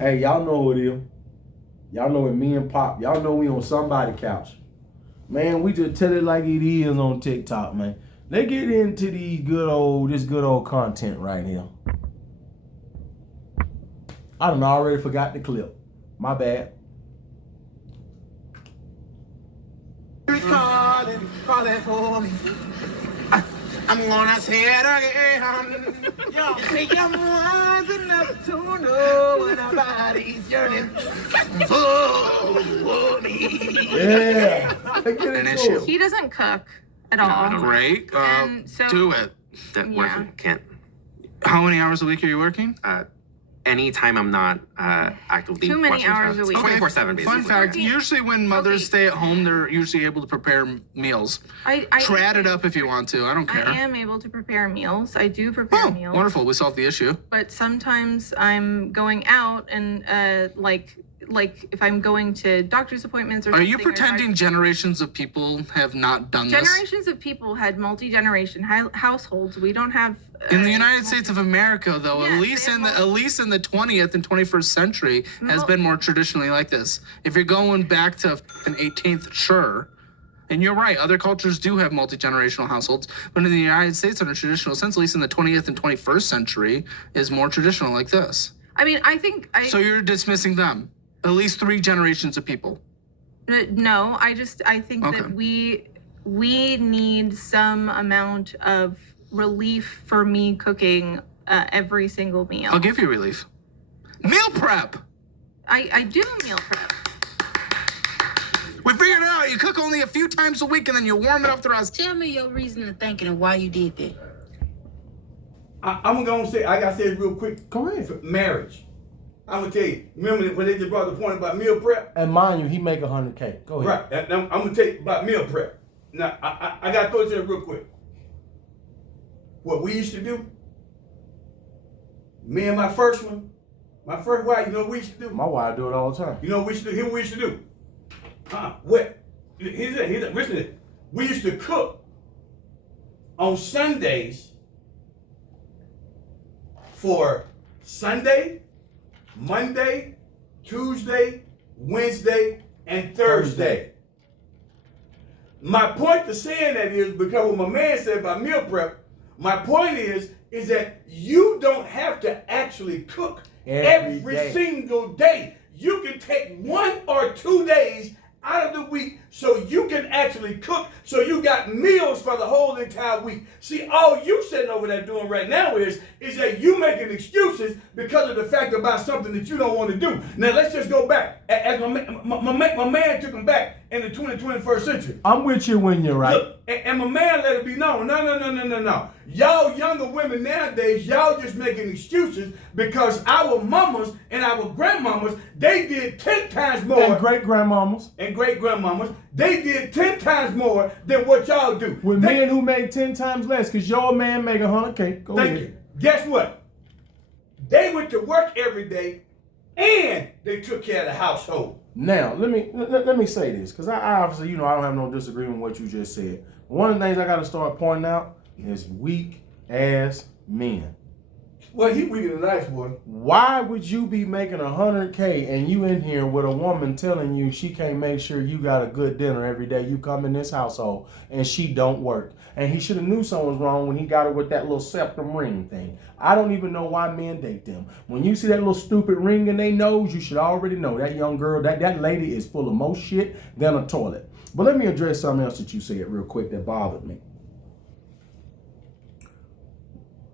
Hey, y'all know who it is. Y'all know it, me and Pop. Y'all know we on somebody's couch. Man, we just tell it like it is on TikTok, man. Let's get into this good old content right here. I done already forgot the clip. My bad. Calling for me. I'm gonna say it again. Yo, say I'm wise enough to know when nobody's yearning for me. Yeah. Get An into issue. it. He doesn't cook at all. Great. And so- Do it. That Yeah. working can't. How many hours a week are you working? Anytime I'm not actively Too many watching hours shows. a week. 24/7 basically. Fun fact, usually when mothers Okay. stay at home, they're usually able to prepare meals. I Try it up if you want to. I don't care. I am able to prepare meals. I do prepare Oh, meals. wonderful. We solved the issue. But sometimes I'm going out and like if I'm going to doctor's appointments or Are something. you or pretending generations of people have not done this? generations of people had multi-generation households. We don't have In the United States of America, though, Yes, at least in the 20th and 21st century, has Well- been more traditionally like this. If you're going back to an 18th, sure. And you're right, other cultures do have multi-generational households, but in the United States, in a traditional sense, at least in the 20th and 21st century, is more traditional like this. I mean, I think So you're dismissing them. At least 3 generations of people. no, I think Okay. that we need some amount of relief for me cooking every single meal. I'll give you relief. Meal prep! I do meal prep. We figured it out. You cook only a few times a week and then you warm it up the rest. Tell me your reason of thinking and why you did that. I'm gonna say, I gotta say it real quick. Go ahead. For marriage. I'm gonna tell you. Remember when they just brought the point about meal prep? And mind you, he make 100K. Go ahead. Right. Now, I'm gonna tell you about meal prep. Now, I gotta throw this in real quick. What we used to do, me and my first wife, you know what we used to do? My wife do it all the time. You know what we used to do? Here's what we used to do. What? Here's it. Listen to it. We used to cook on Sundays for Sunday, Monday, Tuesday, Wednesday, and Thursday. My point to saying that is because what my man said about meal prep, my point is that you don't have to actually cook every day. single day. You can take 1 or 2 days out of the week so you can actually cook, so you got meals for the whole entire week. See, all you sitting over there doing right now is that you making excuses because of the fact about something that you don't want to do. Now let's just go back. As my man took him back in the 21st century. I'm with you when you're right. Look, and my man let it be known. No. Y'all younger women nowadays, y'all just making excuses because our mamas and our grandmamas, they did 10 times more. And great grandmamas. And great grandmamas, they did 10 times more than what y'all do. With men who make 10 times less, because your man make 100K. Go Thank ahead. you. Guess what? They went to work every day and they took care of the household. Now, let me say this, because I obviously, I don't have no disagreement with what you just said. One of the things I got to start pointing out is weak ass men. Well, he weak and nice, boy. Why would you be making 100K and you in here with a woman telling you she can't make sure you got a good dinner every day you come in this household and she don't work? And he should have knew something was wrong when he got her with that little septum ring thing. I don't even know why men date them. When you see that little stupid ring in their nose, you should already know that young girl, that lady is full of more shit than a toilet. But let me address something else that you said real quick that bothered me.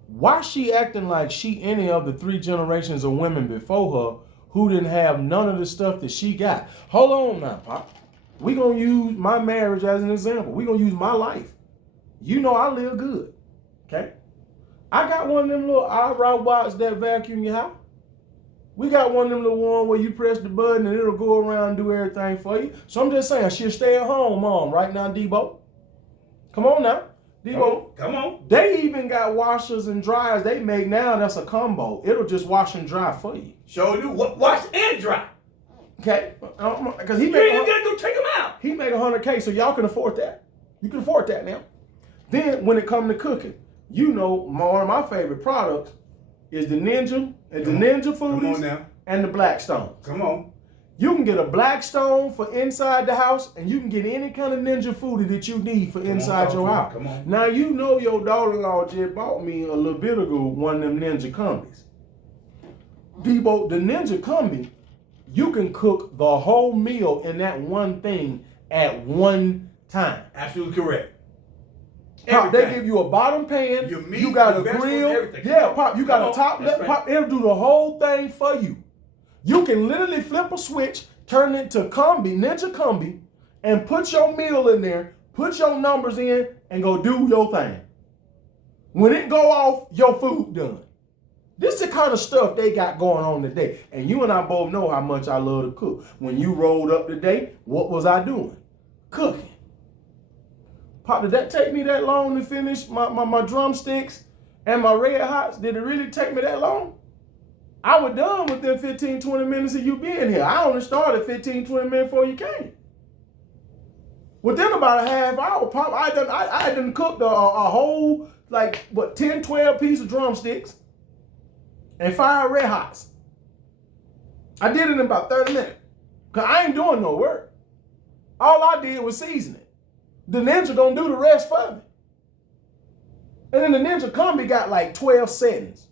Why she acting like she any of the 3 generations of women before her who didn't have none of the stuff that she got? Hold on now, Pop. We gonna use my marriage as an example. We gonna use my life. You know I live good, okay? I got one of them little eyebrow wipes that vacuum your house. We got one of them little ones where you press the button and it'll go around and do everything for you. So I'm just saying, she'll stay at home, Mom. Right now, Debo? Come on now. Debo. Come on. They even got washers and dryers they make now that's a combo. It'll just wash and dry for you. Sure do. Wash and dry. Okay? Because he You make ain't gotta go take them out. he make 100K, so y'all can afford that. You can afford that now. Then when it comes to cooking, one of my favorite products is the Ninja and the Ninja Come on Foodies. now. and the Blackstone. Come on. You can get a Blackstone for inside the house, and you can get any kind of Ninja foodie that you need for inside your house. Come on. Now, you know your daughter-in-law just bought me a little bit ago one of them Ninja combis. Debo, the Ninja combi, you can cook the whole meal in that one thing at one time. Absolutely correct. Pop, they give you a bottom pan, Your meat, you got a your vegetables, grill. everything. Yeah, Pop, you got Come a on. top That's left, right. Pop, it'll do the whole thing for you. You can literally flip a switch, turn it to combi, Ninja combi, and put your meal in there, put your numbers in, and go do your thing. When it go off, your food done. This is the kind of stuff they got going on today. And you and I both know how much I love to cook. When you rolled up today, what was I doing? Cooking. Pop, did that take me that long to finish my drumsticks and my red hots? Did it really take me that long? I was done within 15, 20 minutes of you being here. I only started 15, 20 minutes before you came. Within about a half hour, Pop, I done cooked a whole, 10, 12 pieces of drumsticks and 5 red hots. I did it in about 30 minutes. Because I ain't doing no work. All I did was season it. The Ninja gonna do the rest for me. And then the Ninja combi got like 12 settings.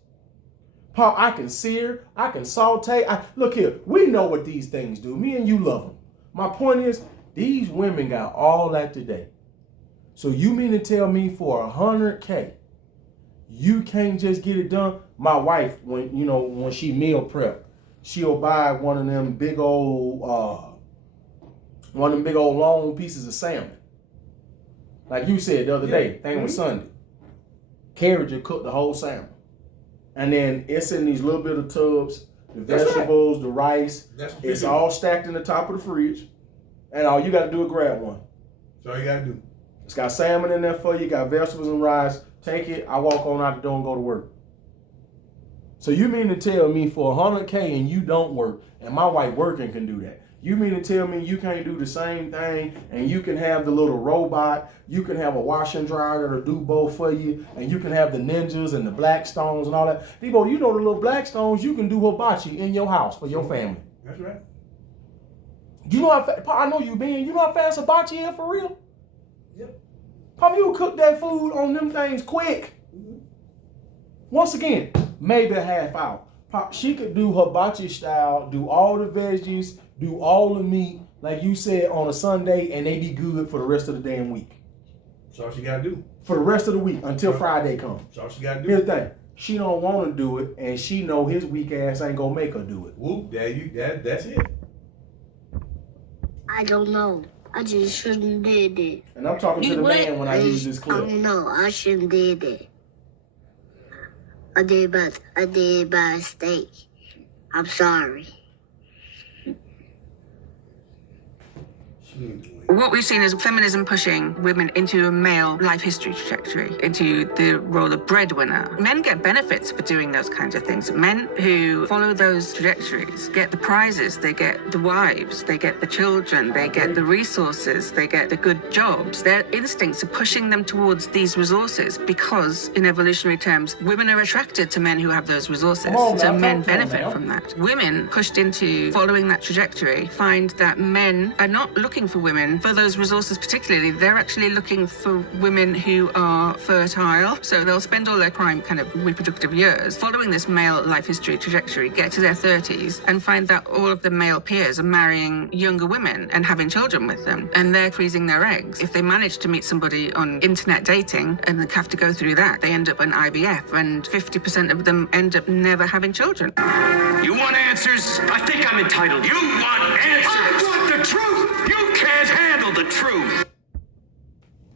Pop, I can sear, I can saute. Look here, we know what these things do. Me and you love them. My point is, these women got all that today. So you mean to tell me for $100K, you can't just get it done? My wife, when she meal prep, she'll buy one of them big old long pieces of salmon. Like you said the other day, thing was Sunday. Carriage will cook the whole salmon. And then it's in these little bit of tubs, the vegetables, the rice. It's all stacked in the top of the fridge. And all you got to do is grab one. That's all you got to do. It's got salmon in there for you, got vegetables and rice. Take it, I walk on out the door and go to work. So you mean to tell me for $100K and you don't work, and my wife working can do that? You mean to tell me you can't do the same thing, and you can have the little robot, you can have a wash and dryer that'll do both for you, and you can have the Ninjas and the Blackstones and all that? Debo, you know the little Blackstones, you can do hibachi in your house for your family. That's right. You know how I know you been. You know how fast hibachi is for real? Yep. Pop, you cook that food on them things quick. Once again, maybe a half hour. Pop, she could do hibachi style, do all the veggies, do all the meat, like you said, on a Sunday, and they be good for the rest of the damn week. That's all she got to do. For the rest of the week, until Friday comes. That's all she got to do. Here's the thing. She don't want to do it, and she know his weak ass ain't gonna make her do it. Whoop, that's it. I don't know. I just shouldn't did it. And I'm talking to the man when I use this clip. I don't know. I shouldn't did it. I did by mistake. I'm sorry. What we've seen is feminism pushing women into a male life history trajectory, into the role of breadwinner. Men get benefits for doing those kinds of things. Men who follow those trajectories get the prizes, they get the wives, they get the children, they get the resources, they get the good jobs. Their instincts are pushing them towards these resources because, in evolutionary terms, women are attracted to men who have those resources. So men benefit from that. Women pushed into following that trajectory find that men are not looking for women for those resources particularly. They're actually looking for women who are fertile. So they'll spend all their prime kind of reproductive years following this male life history trajectory, get to their 30s and find that all of the male peers are marrying younger women and having children with them, and they're freezing their eggs. If they manage to meet somebody on internet dating and they have to go through that, they end up on IVF, and 50% of them end up never having children. You want answers? I think I'm entitled. You want answers? I want the truth! You can't handle the truth!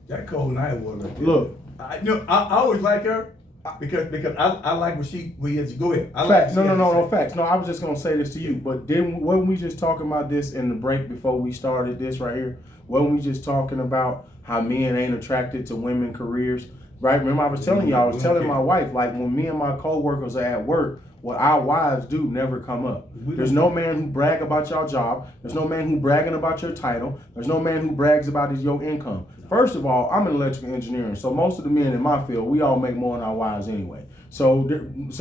That cold night was like, Look. I always like her because I like what she has. Go ahead. Facts. No, facts. No, I was just gonna say this to you, but wasn't we just talking about this in the break before we started this right here? Wasn't we just talking about how men ain't attracted to women careers? Right? Remember I was telling you, I was telling my wife, like when me and my coworkers are at work, what our wives do never come up. There's no man who brag about your job. There's no man who bragging about your title. There's no man who brags about your income. First of all, I'm an electrical engineer, so most of the men in my field, we all make more than our wives anyway. So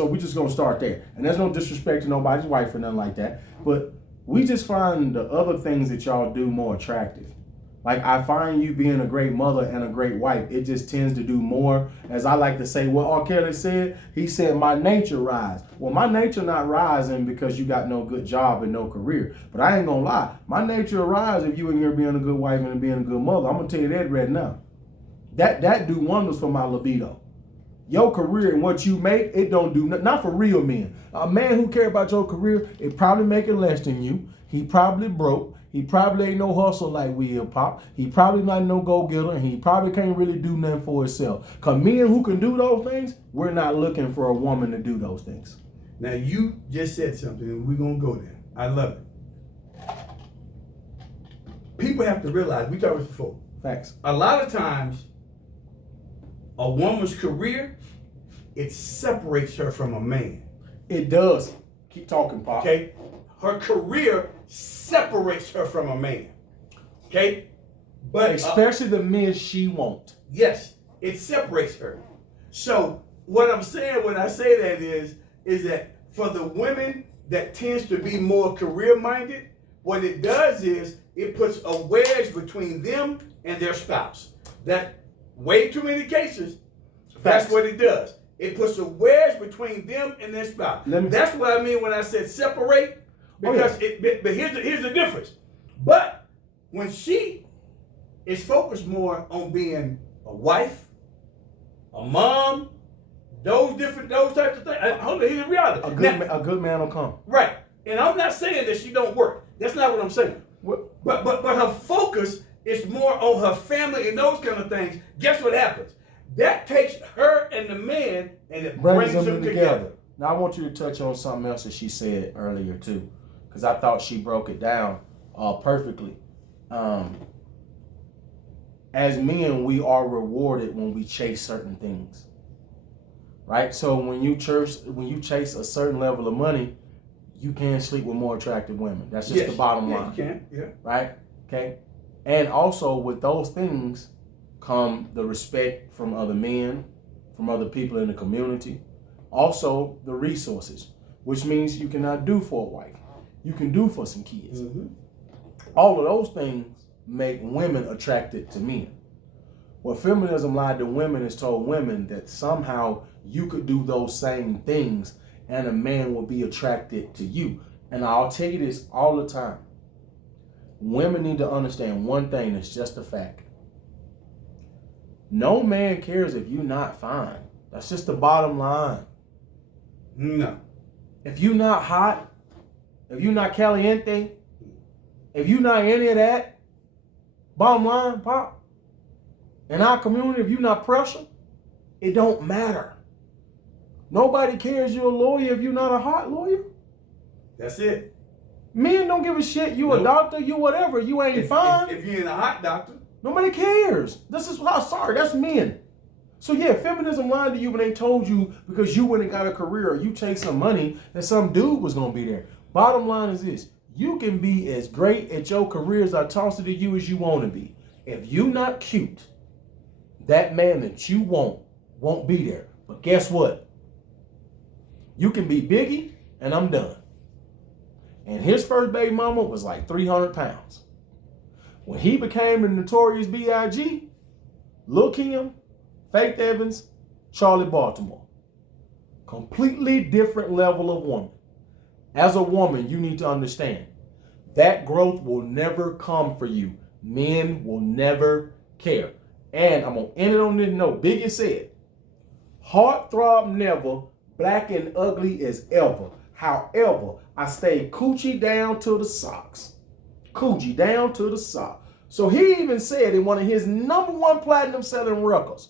we just gonna start there. And there's no disrespect to nobody's wife or nothing like that. But we just find the other things that y'all do more attractive. Like, I find you being a great mother and a great wife. It just tends to do more, as I like to say, what R. Kelly said. He said, my nature rise. Well, my nature not rising because you got no good job and no career. But I ain't gonna lie. My nature rise if you and you're being a good wife and being a good mother. I'm gonna tell you that right now. That do wonders for my libido. Your career and what you make, it don't do not for real men. A man who care about your career, it probably making less than you. He probably broke. He probably ain't no hustle like we here, Pop. He probably not no go-getter, and he probably can't really do nothing for himself. Because men who can do those things, we're not looking for a woman to do those things. Now, you just said something, and we're going to go there. I love it. People have to realize, we talked about this before. Facts. A lot of times, a woman's career, it separates her from a man. It does. Keep talking, Pop. Okay? Her career separates her from a man. Okay? But especially the men she won't. Yes, it separates her. So what I'm saying when I say that is that for the women that tends to be more career minded, what it does is it puts a wedge between them and their spouse. That way too many cases, that's what it does. It puts a wedge between them and their spouse. That's what I mean when I said separate. Because but here's the difference. But when she is focused more on being a wife, a mom, those types of things. Hold on, here's the reality. A good man will come. Right. And I'm not saying that she don't work. That's not what I'm saying. But her focus is more on her family and those kind of things. Guess what happens? That takes her and the man and it brings them together. Now I want you to touch on something else that she said earlier too, because I thought she broke it down perfectly. As men, we are rewarded when we chase certain things, right? So when you chase a certain level of money, you can sleep with more attractive women. That's just the bottom line. You can, yeah. Right? Okay. And also with those things come the respect from other men, from other people in the community. Also the resources, which means you cannot do for a wife. You can do for some kids. Mm-hmm. All of those things make women attracted to men. What feminism lied to women is told women that somehow you could do those same things and a man will be attracted to you. And I'll tell you this all the time. Women need to understand one thing, it's just a fact. No man cares if you're not fine. That's just the bottom line. No. If you're not hot, if you're not caliente, if you're not any of that, bottom line, Pop, in our community, if you're not pressure, it don't matter. Nobody cares you're a lawyer if you're not a hot lawyer. That's it. Men don't give a shit. You a doctor, you whatever. You ain't fine. If you ain't a hot doctor. Nobody cares. This is how sorry. That's men. So yeah, feminism lied to you when they told you because you went and got a career or you chased some money that some dude was going to be there. Bottom line is this. You can be as great at your career as I toss it to you as you want to be. If you not cute, that man that you won't be there. But guess what? You can be Biggie and I'm done. And his first baby mama was like 300 pounds. When he became the notorious B.I.G., Lil' Kim, Faith Evans, Charlie Baltimore. Completely different level of woman. As a woman, you need to understand that growth will never come for you. Men will never care. And I'm going to end it on this note. Biggie said, heartthrob never, black and ugly as ever. However, I stay coochie down to the socks. Coochie down to the sock. So he even said in one of his #1 platinum selling records,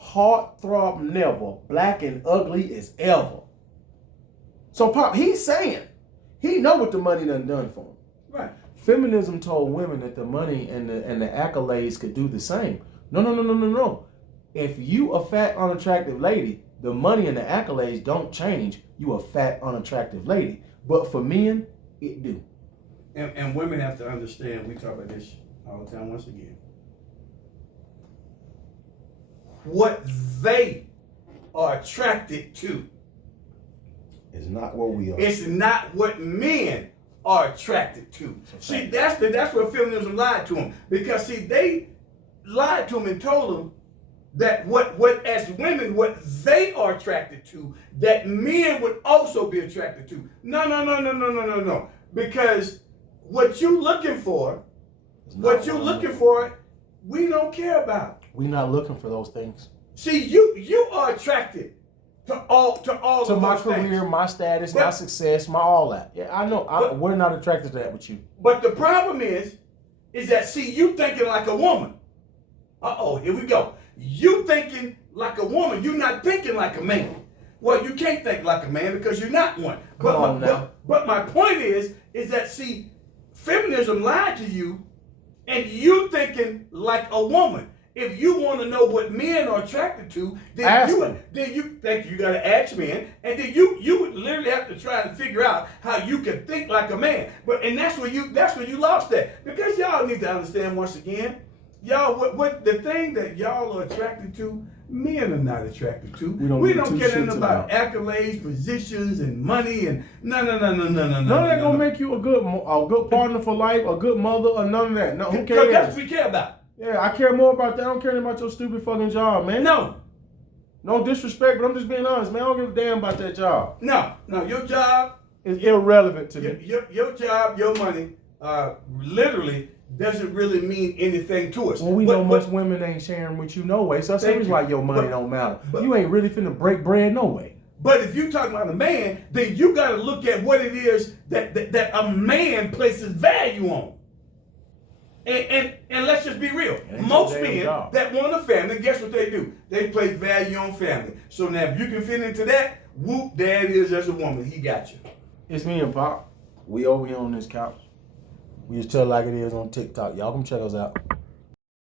heartthrob never, black and ugly as ever. So Pop, he's saying, he know what the money done for him. Right. Feminism told women that the money and the accolades could do the same. No. If you a fat, unattractive lady, the money and the accolades don't change. You a fat, unattractive lady. But for men, it do. And women have to understand, we talk about this all the time once again. What they are attracted to. It's not what we are. It's not what men are attracted to. See, that's what feminism lied to them. Because see, they lied to them and told them that what as women, what they are attracted to, that men would also be attracted to. No. Because what you're looking for, we don't care about. We're not looking for those things. See, you are attracted to all To of my those career, things. my status, my success, my all that. Yeah, I know. We're not attracted to that with you. But the problem is that see, you thinking like a woman. Here we go. You thinking like a woman. You're not thinking like a man. Well, you can't think like a man because you're not one. But my point is that see, feminism lied to you, and you thinking like a woman. If you want to know what men are attracted to, then you got to ask men, and then you would literally have to try to figure out how you can think like a man. And that's where you lost that, because y'all need to understand once again, y'all what the thing that y'all are attracted to, men are not attracted to. We don't care nothing about accolades, positions, and money, and no. None of that gonna make you a good partner for life, a good mother, or none of that. No, who cares? Because that's what we care about. Yeah, I care more about that. I don't care about your stupid fucking job, man. No disrespect, but I'm just being honest, man. I don't give a damn about that job. No, your job is irrelevant to me. Your job, your money, literally doesn't really mean anything to us. Well, we know most women ain't sharing with you no way, so it seems like your money don't matter. You ain't really finna break bread no way. But if you talking about a man, then you got to look at what it is that a man places value on. And let's just be real. Most men that want a family, guess what they do? They place value on family. So now if you can fit into that, whoop, there it is as a woman. He got you. It's me and Pop. We over here on this couch. We just tell it like it is on TikTok. Y'all come check us out.